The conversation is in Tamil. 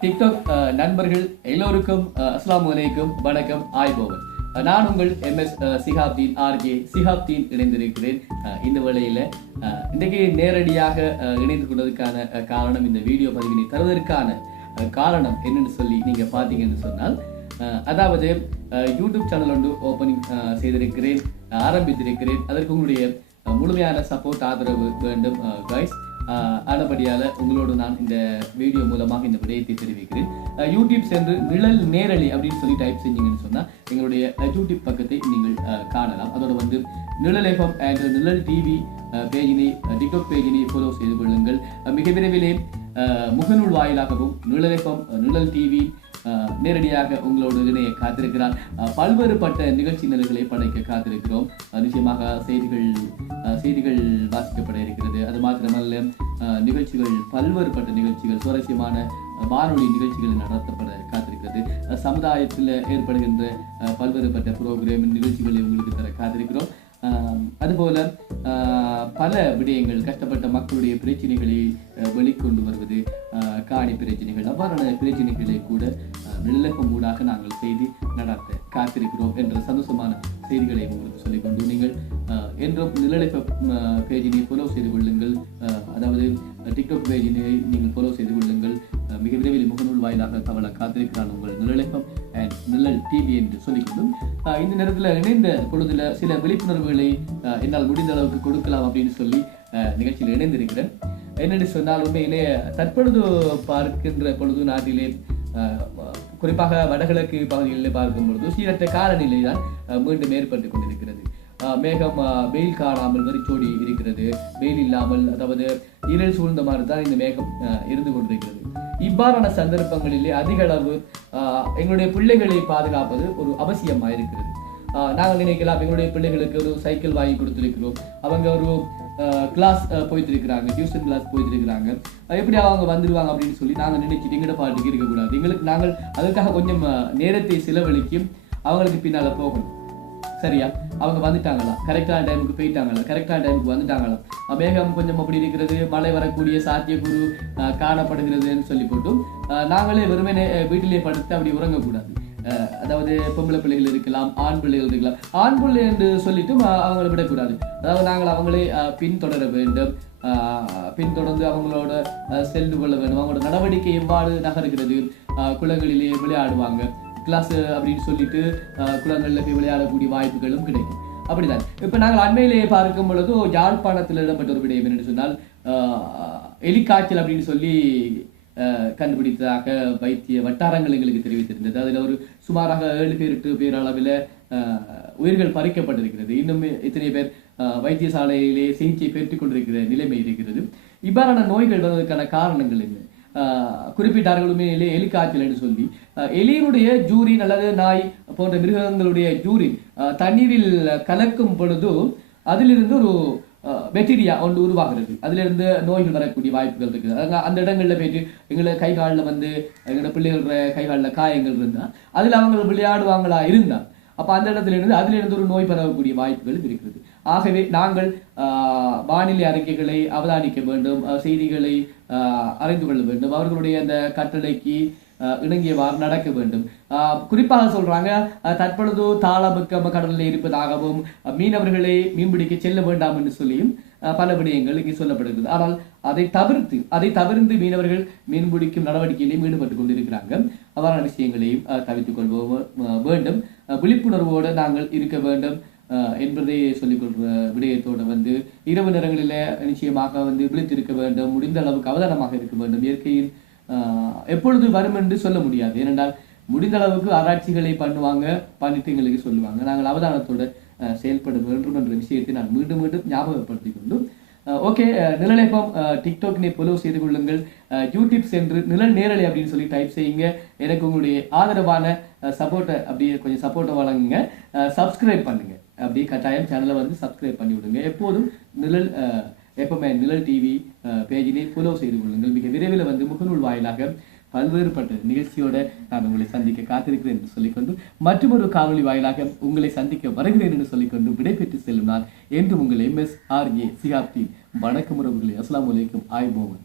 டிக்டாக் நண்பர்கள் எல்லோருக்கும் அஸ்ஸலாமு அலைக்கும் வணக்கம் ஆய்போவன். நான் உங்கள் MS சிஹாப்தீன் RJ சிஹாப்தீன் இணைந்திருக்கிறேன். இந்த வேளையில் இன்றைக்கு நேரடியாக இணைந்து கொண்டதுக்கான காரணம், இந்த வீடியோ பதிவினை தருவதற்கான காரணம் என்னென்னு சொல்லி நீங்கள் பார்த்தீங்கன்னு சொன்னால், அதாவது யூடியூப் சேனல் ஒன்று ஓப்பனிங் செய்திருக்கிறேன், ஆரம்பித்திருக்கிறேன். அதற்கு உங்களுடைய முழுமையான சப்போர்ட் ஆதரவு வேண்டும் கைஸ். ஆனபடியால் உங்களோடு நான் இந்த வீடியோ மூலமாக இந்த விடயத்தை தெரிவிக்கிறேன். யூடியூப் சென்று நிழல் நேரலை அப்படின்னு சொல்லி டைப் செஞ்சீங்கன்னு சொன்னால் எங்களுடைய யூடியூப் பக்கத்தை நீங்கள் காணலாம். அதோட வந்து நிழல் FM அண்ட் நிழல் டிவி பேஜினை, டிக்டாக் பேஜினை ஃபாலோ செய்து கொள்ளுங்கள். மிக விரைவிலே முகநூல் வாயிலாகவும் நிழல் FM நிழல் டிவி நேரடியாக உங்களோடு இணைய காத்திருக்கிறார். பல்வேறுபட்ட நிகழ்ச்சி நிலைகளை படைக்க காத்திருக்கிறோம். நிச்சயமாக செய்திகள் வாசிக்கப்பட இருக்கிறது. அது மாத்திரமல்ல, நிகழ்ச்சிகள், பல்வேறுபட்ட நிகழ்ச்சிகள், சுவாரஸ்யமான வானொலி நிகழ்ச்சிகள் நடத்தப்பட காத்திருக்கிறது. சமுதாயத்தில் ஏற்படுகின்ற பல்வேறுபட்ட ப்ரோக்ராம் நிகழ்ச்சிகளை உங்களுக்கு தர காத்திருக்கிறோம். அதுபோல பல விடயங்கள், கஷ்டப்பட்ட மக்களுடைய பிரச்சனைகளை வெளிக்கொண்டு வருவது, காணி பிரச்சனைகள், அவ்வாறான பிரச்சனைகளை கூட நிழலகம் ஊடாக நாங்கள் செய்தி நடத்த காத்திருக்கிறோம் என்ற சந்தோஷமான செய்திகளை உங்களுக்கு சொல்லிக்கொண்டு, நீங்கள் என்றும் நிழலகம் பேஜினை ஃபாலோ செய்து கொள்ளுங்கள். அதாவது டிக்டாக் பேஜினை நீங்கள் ஃபாலோ செய்து கொள்ளுங்கள். மிக விரைவில் முகநூல் வாயிலாக தவள காத்திருக்கிறான் உங்கள் நிழலகம் அண்ட் நிழல் டிவி என்று சொல்லிக்கொண்டும், இந்த நேரத்தில் இணைந்த பொழுதுல சில விழிப்புணர்வுகளை என்னால் முடிந்த அளவுக்கு கொடுக்கலாம் அப்படின்னு சொல்லி நிகழ்ச்சியில் இணைந்திருக்கிறேன். என்னென்னு சொன்னால், உண்மையிலே தற்பொழுது பார்க்கின்ற பொழுது நாட்டிலே குறிப்பாக வடகிழக்கு பகுதிகளில் பார்க்கும் பொழுது சீரற்ற காலநிலை தான் மீண்டும் ஏற்பட்டு கொண்டிருக்கிறது. மேகம் வெயில் காணாமல் வெறிச்சோடி இருக்கிறது. வெயில் இல்லாமல், அதாவது இருள் சூழ்ந்த மாதிரி தான் இந்த மேகம் இருந்து கொண்டிருக்கிறது. இவ்வாறான சந்தர்ப்பங்களிலே அதிக அளவு எங்களுடைய பிள்ளைகளை பாதுகாப்பது ஒரு அவசியமாக இருக்கிறது. நாங்கள் நினைக்கலாம், எங்களுடைய பிள்ளைகளுக்கு ஒரு சைக்கிள் வாங்கி கொடுத்துருக்கிறோம், அவங்க ஒரு கிளாஸ் போயிட்டுருக்கிறாங்க, டியூஷன் கிளாஸ் போயிட்டுருக்கிறாங்க, எப்படி அவங்க வந்துடுவாங்க அப்படின்னு சொல்லி நாங்கள் நினைச்சிட்டு எங்கட பாட்டுக்கு இருக்கக்கூடாது. நாங்கள் அதற்காக கொஞ்சம் நேரத்தை செலவழிக்கும், அவங்களுக்கு பின்னால் போகணும். சரியா, அவங்க வந்துட்டாங்களா, கரெக்டான டைமுக்கு போயிட்டாங்களா, கரெக்டான டைமுக்கு வந்துட்டாங்களா, மேகம் கொஞ்சம் அப்படி இருக்கிறது, மழை வரக்கூடிய சாத்தியக்கூறு காணப்படுகிறதுன்னு சொல்லி போட்டும் நாங்களே வெறுமனே வீட்டிலே படுத்து அப்படி உறங்கக்கூடாது. அதாவது பொம்பளை பிள்ளைகள் இருக்கலாம், ஆண் பிள்ளைகள் இருக்கலாம். ஆண் பிள்ளை என்று சொல்லிட்டு அவங்களை விடக்கூடாது. அதாவது நாங்கள் அவங்களை பின்தொடர வேண்டும், பின்தொடர்ந்து அவங்களோட சென்று கொள்ள வேண்டும். அவங்களோட நடவடிக்கை எவ்வாறு நகர்கிறது, குளங்களிலே விளையாடுவாங்க, கிளாஸ் அப்படின்னு சொல்லிட்டு குளங்களில் போய் விளையாடக்கூடிய வாய்ப்புகளும் கிடைக்கும். அப்படிதான் இப்போ நாங்கள் அண்மையிலேயே பார்க்கும் பொழுது யாழ்ப்பாணத்தில் இடம்பெற்ற ஒரு விடயம் என்னென்னு சொன்னால், எலிக்காய்ச்சல் அப்படின்னு சொல்லி கண்டுபிடித்ததாக வைத்திய வட்டாரங்கள் எங்களுக்கு தெரிவித்திருந்தது. அதில் ஒரு சுமாராக 7 பேர் 8 பேர் அளவில் உயிர்கள் பறிக்கப்பட்டிருக்கிறது. இன்னும் இத்தனை பேர் வைத்தியசாலையிலே சிகிச்சை பெற்றுக் கொண்டிருக்கிற நிலைமை இருக்கிறது. இவ்வாறான நோய்கள் வருவதற்கான காரணங்கள் என்ன? குறிப்பிட்டார்களுமே எலிக்காய்ச்சல் என்று சொல்லி, எலியினுடைய ஜூரின் அல்லது நாய் போன்ற மிருகங்களுடைய ஜூரின் தண்ணீரில் கலக்கும் பொழுது அதிலிருந்து ஒரு பாக்டீரியா ஒன்று உருவாகிறது. அதிலிருந்து நோய்கள் வரக்கூடிய வாய்ப்புகள் இருக்குது. அந்த இடங்களில் போயிட்டு எங்களை கை காலில் வந்து எங்களோட பிள்ளைகளோட கை காலில் காயங்கள் இருந்தால் அதில் அவங்க விளையாடுவாங்களா இருந்தால், அப்போ அந்த இடத்துல இருந்து அதிலிருந்து ஒரு நோய் பரவக்கூடிய வாய்ப்புகள் இருக்கிறது. ஆகவே நாங்கள் வானிலை அறிக்கைகளை அவதானிக்க வேண்டும், செய்திகளை அறிந்து கொள்ள வேண்டும், அவர்களுடைய அந்த கட்டளைக்கு இணங்கியவாறு நடக்க வேண்டும். குறிப்பாக சொல்றாங்க, தற்பொழுது தாளபக்கம் கடலில் இருப்பதாகவும் மீனவர்களை மீன்பிடிக்க செல்ல வேண்டாம் என்று சொல்லியும் பல விடயங்கள் இங்கே சொல்லப்படுகிறது. ஆனால் அதை தவிர்த்து மீனவர்கள் மீன்பிடிக்கும் நடவடிக்கையிலையும் ஈடுபட்டு கொண்டிருக்கிறாங்க. அவ்வாறான விஷயங்களையும் தவிர்த்துக் கொள்வோம் வேண்டும். விழிப்புணர்வோடு நாங்கள் இருக்க வேண்டும் என்பதை சொல்லிக்கொள்ற விடயத்தோடு வந்து இரவு நேரங்களில் நிச்சயமாக விழித்திருக்க வேண்டும், முடிந்த அளவுக்கு அவதானமாக இருக்க வேண்டும். இயற்கையில் எப்பொழுது வரும் என்று சொல்ல முடியாது. ஏனென்றால் முடிந்த அளவுக்கு ஆராய்ச்சிகளை பண்ணிட்டு எங்களுக்கு சொல்லுவாங்க. நாங்கள் அவதானத்தோடு செயல்பட வேண்டும் என்ற விஷயத்தை நான் மீண்டும் ஞாபகப்படுத்திக் கொண்டும், ஓகே, நிழலகம் டிக்டாக்னை ஃபாலோ செய்து கொள்ளுங்கள். யூடியூப் சென்று நிழல் நேரலை அப்படின்னு சொல்லி டைப் செய்யுங்க. எனக்கு உங்களுடைய ஆதரவான சப்போர்ட்டை அப்படியே கொஞ்சம் சப்போர்ட்டை வழங்குங்க. சப்ஸ்கிரைப் பண்ணுங்க, அப்படியே கட்டாயம் சேனலை சப்ஸ்கிரைப் பண்ணி விடுங்க. எப்போதும் எப்பவுமே நிழல் டிவி பேஜினை ஃபாலோ செய்து கொள்ளுங்கள். மிக விரைவில் முகநூல் வாயிலாக பல்வேறுபட்ட நிகழ்ச்சியோட நான் உங்களை சந்திக்க காத்திருக்கிறேன் என்று சொல்லிக்கொண்டு, மற்றொரு காணொலி வாயிலாக உங்களை சந்திக்க வருகிறேன் என்று சொல்லிக்கொண்டு விடைபெற்று செல்லும் நான் என்று உங்கள் MS RJ சிஹாப்தீன். வணக்கம் உறவுகளே, அஸ்ஸலாமு அலைக்கும், ஆய்போவன்.